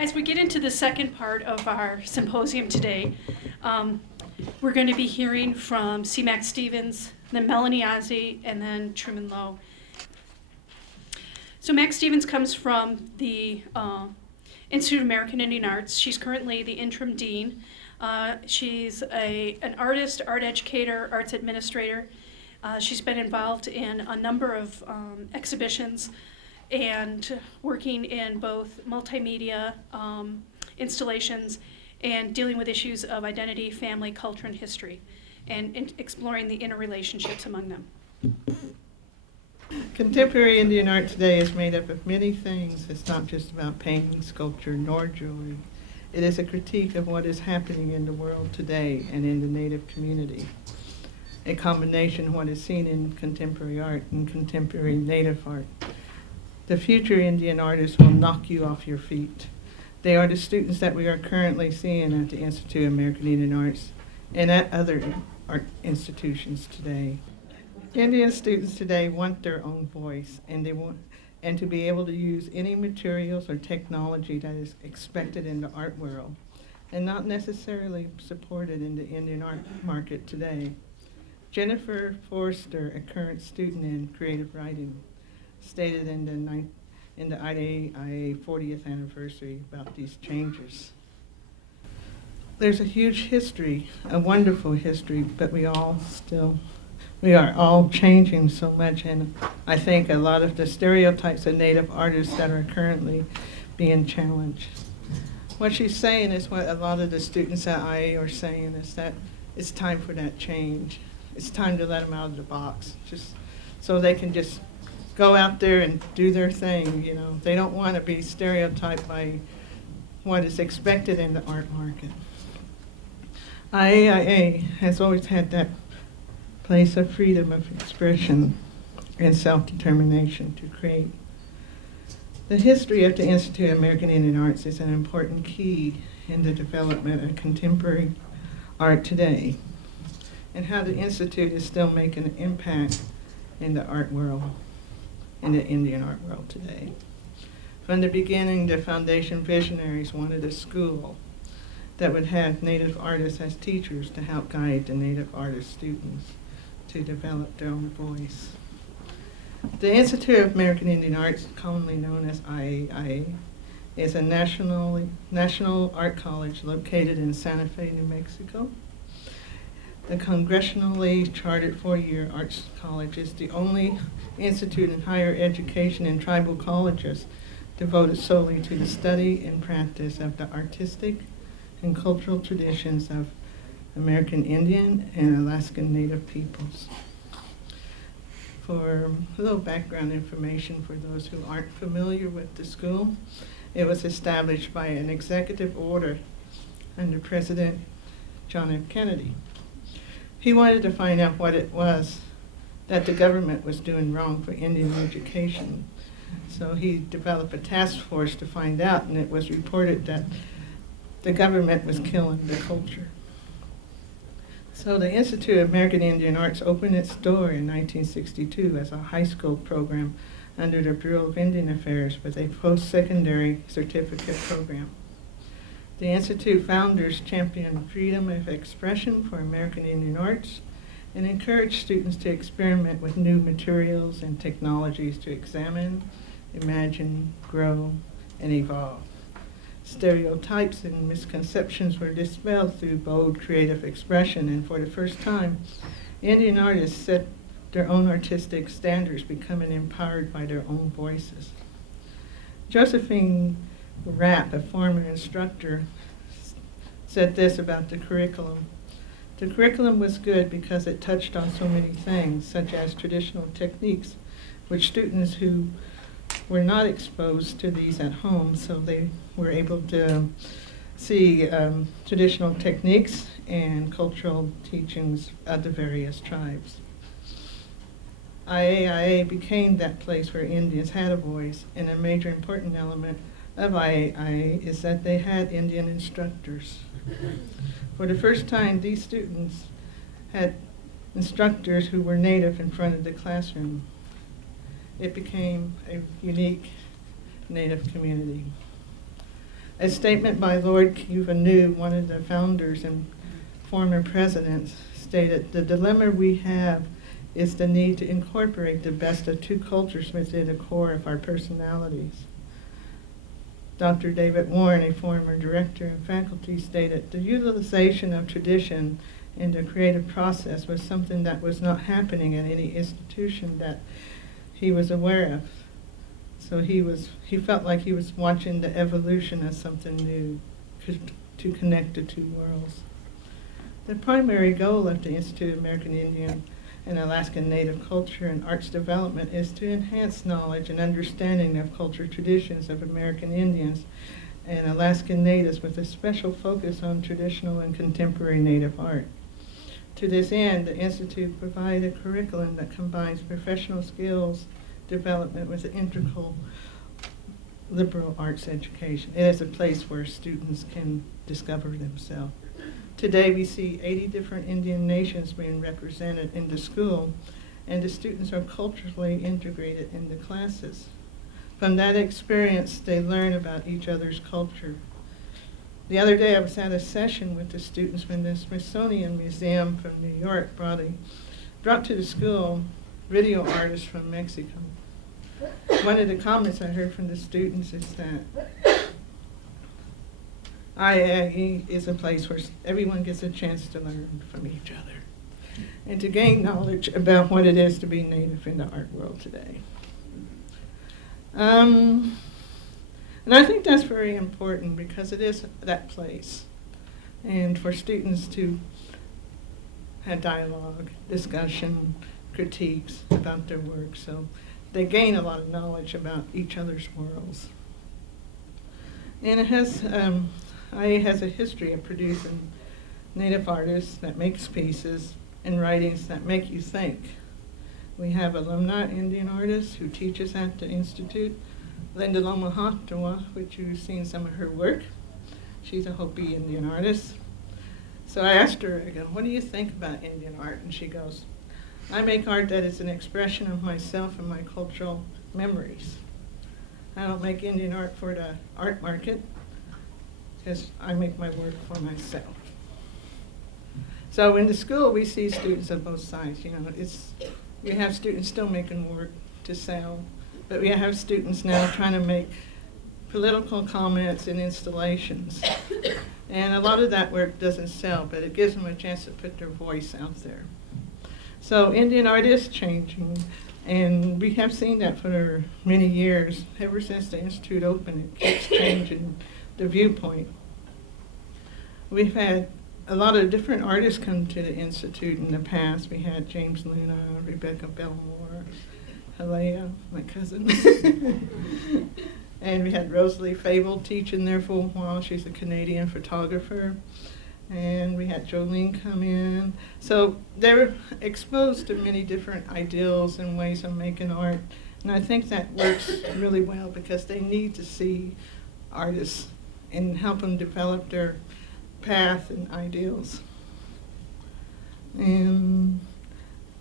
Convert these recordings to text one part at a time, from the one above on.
As we get into the second part of our symposium today, we're going to be hearing from C. Mac Stevens, then Melanie Ozzie, and then Truman Lowe. So Mac Stevens comes from the Institute of American Indian Arts. She's currently the interim dean. She's an artist, art educator, arts administrator. She's been involved in a number of exhibitions and working in both multimedia installations and dealing with issues of identity, family, culture, and history, and exploring the interrelationships among them. Contemporary Indian art today is made up of many things. It's not just about painting, sculpture, nor jewelry. It is a critique of what is happening in the world today and in the Native community. A combination of what is seen in contemporary art and contemporary Native art. The future Indian artists will knock you off your feet. They are the students that we are currently seeing at the Institute of American Indian Arts and at other art institutions today. Indian students today want their own voice, and to be able to use any materials or technology that is expected in the art world and not necessarily supported in the Indian art market today. Jennifer Forrester, a current student in creative writing, stated in the IAIA 40th anniversary about these changes. There's a huge history, a wonderful history, but we are all changing so much, and I think a lot of the stereotypes of Native artists that are currently being challenged. What she's saying is what a lot of the students at IA are saying, is that it's time for that change. It's time to let them out of the box, just so they can just go out there and do their thing. You know, they don't want to be stereotyped by what is expected in the art market. IAIA has always had that place of freedom of expression and self-determination to create. The history of the Institute of American Indian Arts is an important key in the development of contemporary art today, and how the Institute is still making an impact in the art world, in the Indian art world today. From the beginning, the foundation visionaries wanted a school that would have Native artists as teachers to help guide the Native artist students to develop their own voice. The Institute of American Indian Arts, commonly known as IAIA, is a national art college located in Santa Fe, New Mexico. The congressionally chartered four-year arts college is the only institute in higher education in tribal colleges devoted solely to the study and practice of the artistic and cultural traditions of American Indian and Alaskan Native peoples. For a little background information for those who aren't familiar with the school, it was established by an executive order under President John F. Kennedy. He wanted to find out what it was that the government was doing wrong for Indian education. So he developed a task force to find out, and it was reported that the government was killing the culture. So the Institute of American Indian Arts opened its door in 1962 as a high school program under the Bureau of Indian Affairs with a post-secondary certificate program. The Institute founders championed freedom of expression for American Indian arts and encouraged students to experiment with new materials and technologies to examine, imagine, grow, and evolve. Stereotypes and misconceptions were dispelled through bold creative expression, and for the first time, Indian artists set their own artistic standards, becoming empowered by their own voices. Josephine Rapp, a former instructor, said this about the curriculum. The curriculum was good because it touched on so many things, such as traditional techniques, which students who were not exposed to these at home, so they were able to see traditional techniques and cultural teachings of the various tribes. IAIA became that place where Indians had a voice, and a major important element of IAIA is that they had Indian instructors. For the first time, these students had instructors who were Native in front of the classroom. It became a unique Native community. A statement by Lord Kuvanu, one of the founders and former presidents, stated, "The dilemma we have is the need to incorporate the best of two cultures within the core of our personalities." Dr. David Warren, a former director and faculty, stated, "The utilization of tradition in the creative process was something that was not happening in any institution that he was aware of." So he felt like he was watching the evolution of something new to connect the two worlds. The primary goal of the Institute of American Indian and Alaskan Native Culture and Arts Development is to enhance knowledge and understanding of culture traditions of American Indians and Alaskan Natives with a special focus on traditional and contemporary Native art. To this end, the Institute provides a curriculum that combines professional skills development with an integral liberal arts education. It is a place where students can discover themselves. Today we see 80 different Indian nations being represented in the school, and the students are culturally integrated in the classes. From that experience, they learn about each other's culture. The other day I was at a session with the students when the Smithsonian Museum from New York brought to the school video artists from Mexico. One of the comments I heard from the students is that IAE is a place where everyone gets a chance to learn from each other and to gain knowledge about what it is to be Native in the art world today. And I think that's very important because it is that place, and for students to have dialogue, discussion, critiques about their work. So they gain a lot of knowledge about each other's worlds. And it has, IA has a history of producing Native artists that make pieces and writings that make you think. We have alumni Indian artists who teaches at the Institute. Linda Lomahatwa, which you've seen some of her work. She's a Hopi Indian artist. So I asked her, I go, "What do you think about Indian art?" And she goes, "I make art that is an expression of myself and my cultural memories. I don't make Indian art for the art market, because I make my work for myself." So in the school, we see students of both sides. You know, we have students still making work to sell, but we have students now trying to make political comments and installations. And a lot of that work doesn't sell, but it gives them a chance to put their voice out there. So Indian art is changing, and we have seen that for many years. Ever since the Institute opened, it keeps changing the viewpoint. We've had a lot of different artists come to the Institute in the past. We had James Luna, Rebecca Belmore, Halea, my cousin. And we had Rosalie Fable teaching there for a while. She's a Canadian photographer. And we had Jolene come in. So they're exposed to many different ideals and ways of making art. And I think that works really well because they need to see artists and help them develop their path and ideals. And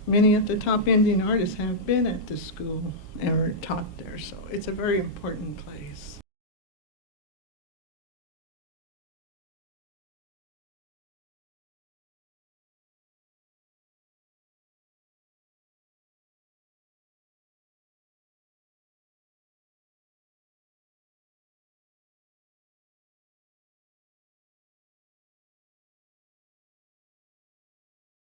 many of the top Indian artists have been at the school or taught there, so it's a very important place.